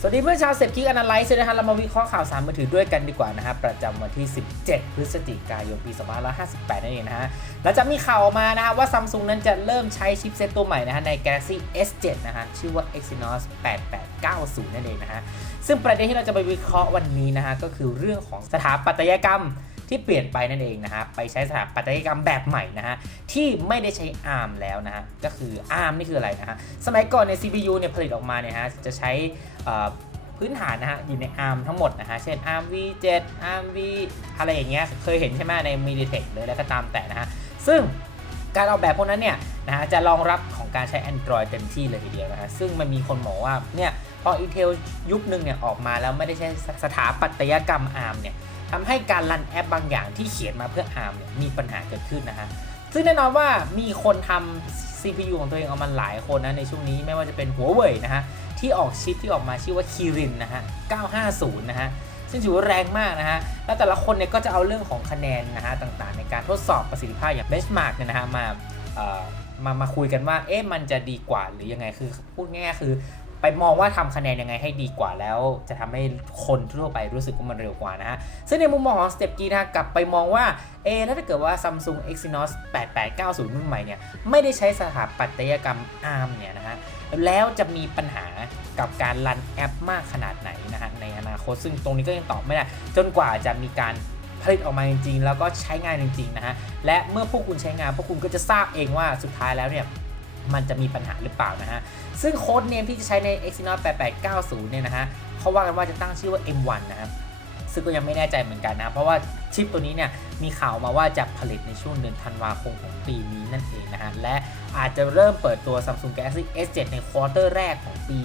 สวัสดีเพื่อนชาวเซฟคิกอนาไลซ์นะฮะเรามาวิเคราะห์ข่าวสารมือถือด้วยกันดีกว่านะครับประจำวันที่ 17 พฤศจิกายนปี 2558 นั่นเองนะฮะหลังจากมีข่าวออกมานะฮะว่าซัมซุงนั้นจะเริ่มใช้ชิปเซตตัวใหม่นะฮะใน Galaxy S7 นะฮะชื่อว่า Exynos 8890 นั่นเองนะฮะซึ่งประเด็นที่เราจะไปวิเคราะห์วันนี้นะฮะก็คือเรื่องของสถาปัตยกรรม ที่เปลี่ยนไปนั่นเองนะฮะไปใช้สถาปัตยกรรมแบบใหม่นะฮะที่ไม่ได้ใช้ ARM แล้วนะฮะก็คือ ARM นี่คืออะไรนะฮะสมัยก่อนใน CPU เนี่ยผลิตออกมาเนี่ยฮะจะใช้พื้นฐานนะฮะอยู่ใน ARM ทั้งหมดนะฮะ เช่น ARM V7 ARM V อะไรอย่างเงี้ย เคยเห็นใช่ไหมใน MediaTek เลยแล้วก็ตามแต่นะฮะ ซึ่งการออกแบบพวกนั้นเนี่ยนะฮะจะรองรับของการใช้ Android เต็มที่เลยทีเดียวนะฮะ ซึ่งมันมีคนบอกว่าเนี่ยพอ Intel ยุคหนึ่งเนี่ยออกมาแล้วไม่ได้ใช้สถาปัตยกรรม ARM เนี่ย ทำให้การรันแอปบางอย่างที่เขียนมาเพื่อ ARM เนี่ยมีปัญหาเกิดขึ้นนะฮะ ซึ่งแน่นอนว่ามีคนทำ CPU ของตัวเองออกมาหลายคนนะในช่วงนี้ไม่ว่าจะเป็นหัวเว่ยนะฮะ ที่ออกชิปที่ออกมาชื่อว่าคีรินนะฮะ 950 นะฮะ ซึ่งถือว่าแรงมากนะฮะ แล้วแต่ละคนเนี่ยก็จะเอาเรื่องของคะแนนนะฮะต่างๆ ในการทดสอบประสิทธิภาพอย่าง benchmark เนี่ยนะฮะมาเอ่อมามาคุยกันว่า เอ๊ะ มันจะดีกว่าหรือยังไง คือพูดง่ายๆคือ ไปมองว่าทำคะแนนยังไงให้ดีกว่าแล้ว จะทำให้คนทั่วไปรู้สึกว่ามันเร็วกว่านะฮะ ซึ่งในมุมมองของ Step G นะฮะกลับไปมองว่าเอแล้วถ้าเกิดว่า Samsung Exynos 8890 รุ่นใหม่เนี่ยไม่ได้ใช้สถาปัตยกรรม ARM เนี่ยนะฮะแล้วจะมีปัญหากับการรันแอปมากขนาดไหนนะฮะในอนาคตซึ่งตรงนี้ก็ยังตอบไม่ได้ จนกว่าจะมีการผลิตออกมาจริงๆ แล้วก็ใช้งานจริงๆนะฮะและเมื่อพวกคุณใช้งานพวกคุณก็จะทราบเองว่าสุดท้ายแล้วเนี่ย มันจะมีปัญหาหรือเปล่านะฮะ ซึ่งโค้ดเนมที่จะใช้ใน Exynos 8890 เนี่ยนะฮะเขาว่ากันว่าจะตั้งชื่อว่า M1 นะครับซึ่งก็ยังไม่แน่ใจเหมือนกันนะ เพราะว่าชิปตัวนี้เนี่ยมีข่าวมาว่าจะผลิตในช่วงเดือนธันวาคมของปีนี้นั่นเองนะฮะ และอาจจะเริ่มเปิดตัว Samsung Galaxy S7 ในควอเตอร์แรกของปี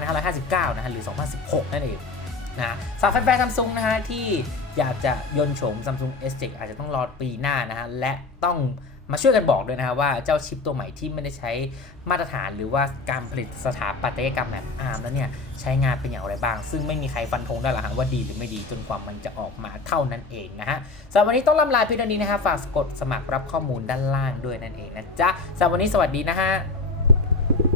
2559 นะฮะ หรือ 2016 นั่นเองนะสำหรับแฟนๆ Samsung นะฮะที่อยากจะยนโฉม Samsung S7 อาจจะต้องรอปีหน้านะฮะ และต้อง มาช่วยกันบอกด้วยนะฮะว่าเจ้าชิปตัวใหม่ที่ไม่ได้ใช้มาตรฐานหรือว่าการผลิตสถาปัตยกรรมแบบอาร์มแล้วเนี่ยใช้งานเป็นอย่างไรบ้าง ซึ่งไม่มีใครฟันธงได้หรอกฮะว่าดีหรือไม่ดีจนกว่ามันจะออกมาเท่านั้นเองนะฮะสำหรับวันนี้ต้องลำลาเพียงเท่านี้นะฮะฝากกดสมัครรับข้อมูลด้านล่างด้วยนั่นเองนะจ๊ะสำหรับวันนี้สวัสดีนะฮะ